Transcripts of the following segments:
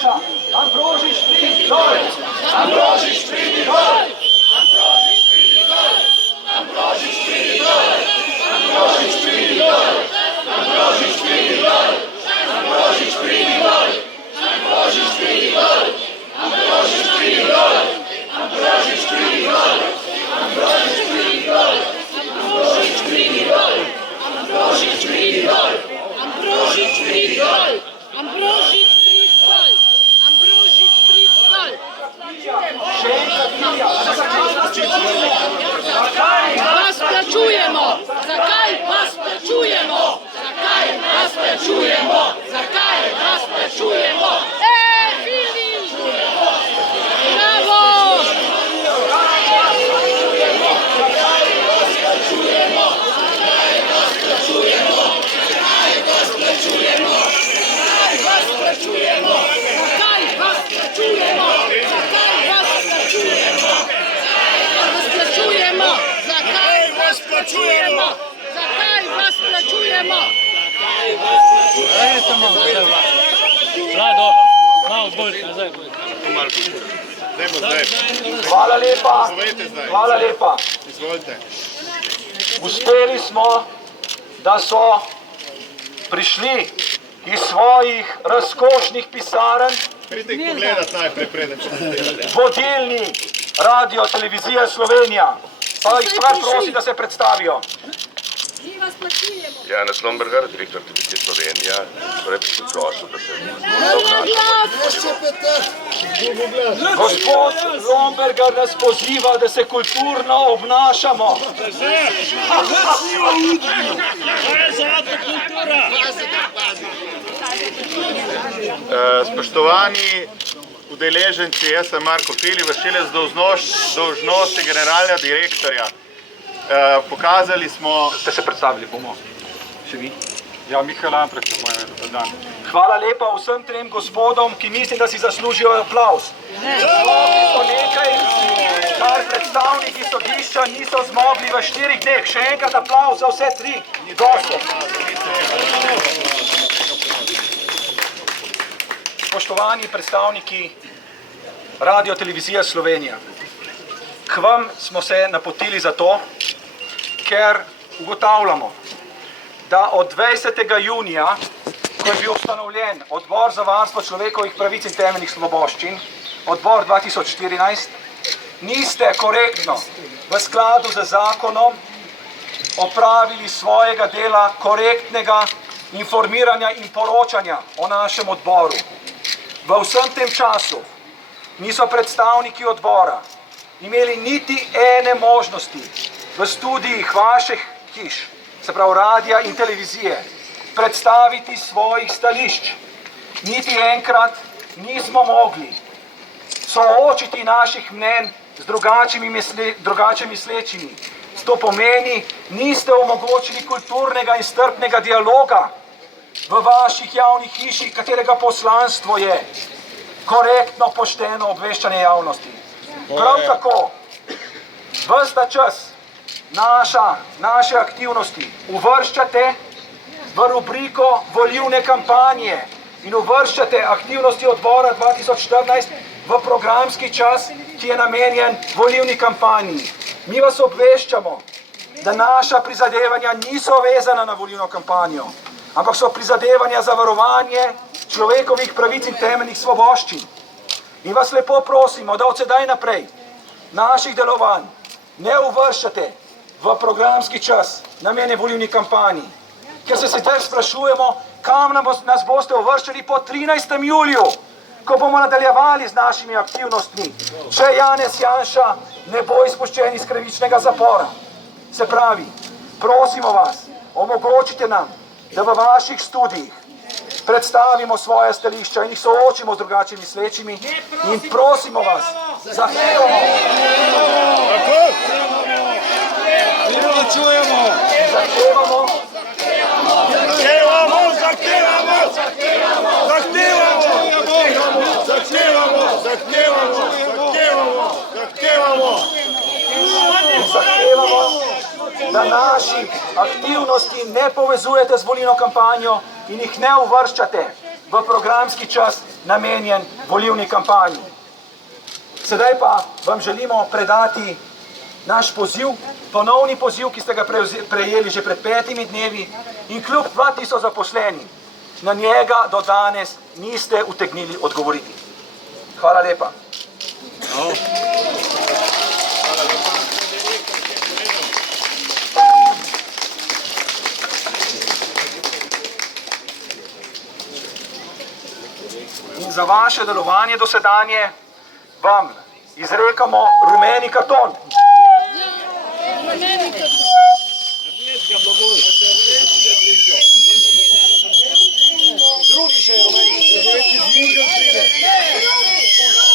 Janša, Ambrožič, pridi dol! Ambrožič, pridi dol! Ambrožič, pridi dol! Ambrožič, pridi dol! Ambrožič, pridi dol! Ambrožič, pridi dol! Ambrožič, pridi dol! Ambrožič, pridi dol! Ambrožič, pridi dol! Ambrožič, pridi dol! Ambrožič, pridi dol! Ambrožič, pridi dol! Ambrožič, pridi dol! Ambrožič, pridi dol! Ambrožič, pridi dol! Ambrožič, pridi dol! Še enkrat Ilija, zakaj vas plačujemo? Zakaj vas plačujemo? Zakaj vas plačujemo? Zakaj vas plačujemo? Fili! Bravo! Zakaj vas plačujemo? Zakaj vas plačujemo? Zakaj vas plačujemo? Zakaj vas plačujemo? Zakaj vas plačujemo? Zakaj vas plačujemo? Zakaj vas plačujemo? Zakaj vas plačujemo? Zakaj vas plačujemo? Vlado, malo bolj nazaj. Hvala lepa. Hvala lepa. Izvolite. Uspeli smo, da so prišli iz svojih razkošnih pisarn Pridite jih pogledat najprej, preden komentirate. vodilni Radio Televizija Slovenija. Pa jih stvar prosi, da se predstavijo. Janez Lombergar, direktor Televizije Slovenija, torej bi se prosil, da se obnašamo. Gospod Lombergar nas poziva, da se kulturno obnašamo. Spoštovani udeleženci, jaz sem Marko Fili, vršilec dolžnosti generalnega direktorja. Pokazali smo... Ste se predstavili, bomo. Še vi? Ja, Mihael Amprek, moj dan. Hvala lepa vsem trem gospodom, ki mislim, da si zaslužijo aplauz. Zmogli so nekaj, kar predstavniki sodišča niso zmogli v 4 dneh. Še enkrat aplauz za vse 3 goste. Spoštovani predstavniki Radio Televizija Slovenija, k vam smo se napotili zato, ker ugotavljamo, da od 20. junija, ko je bil ustanovljen Odbor za varstvo človekovih pravic in temeljnih svoboščin, odbor 2014, niste korektno v skladu z zakonom opravili svojega dela korektnega informiranja in poročanja o našem odboru. V vsem tem času niso predstavniki odbora imeli niti ene možnosti v studijih vaših hiš, se pravi radija in televizije, predstaviti svojih stališč. Niti enkrat nismo mogli soočiti naših mnen z drugače mislečimi. To pomeni, niste omogočili kulturnega in strpnega dialoga v vaših javnih hiših, katerega poslanstvo je korektno, pošteno obveščanje javnosti. Prav tako, ves ta čas naše aktivnosti uvrščate v rubriko volilne kampanje in uvrščate aktivnosti odbora 2014 v programski čas, ki je namenjen volilni kampanji. Mi vas obveščamo, da naša prizadevanja niso vezana na volilno kampanjo, ampak so prizadevanja za varovanje človekovih pravic in temeljnih svoboščin. In vas lepo prosimo, da od sedaj naprej naših delovanj ne uvrščate v programski čas namenjen volilni kampanji, ker se sicer sprašujemo, kam nas boste uvrščali po 13. juliju, ko bomo nadaljevali z našimi aktivnostmi, če Janez Janša ne bo izpuščen iz krivičnega zapora. Se pravi, prosimo vas, omogočite nam, da v vaših studijih predstavimo svoje stališča in jih soočimo z drugače mislečimi in prosimo vas, zahtevamo. Zahtevamo, da naših aktivnosti ne povezujete z volilno kampanjo in jih ne uvrščate v programski čas namenjen volilni kampanji. Sedaj pa vam želimo predati naš poziv, ponovni poziv, ki ste ga prejeli že pred 5 dnevi in kljub 2000 zaposlenih, na njega do danes niste utegnili odgovoriti. Hvala lepa. In za vaše delovanje dosedanje vam izrekamo rumeni karton.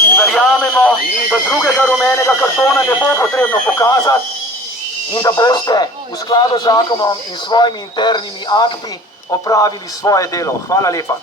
In verjamemo, da drugega rumenega kartona ne bo potrebno pokazati in da boste v skladu z zakonom in svojimi internimi akti opravili svoje delo. Hvala lepa.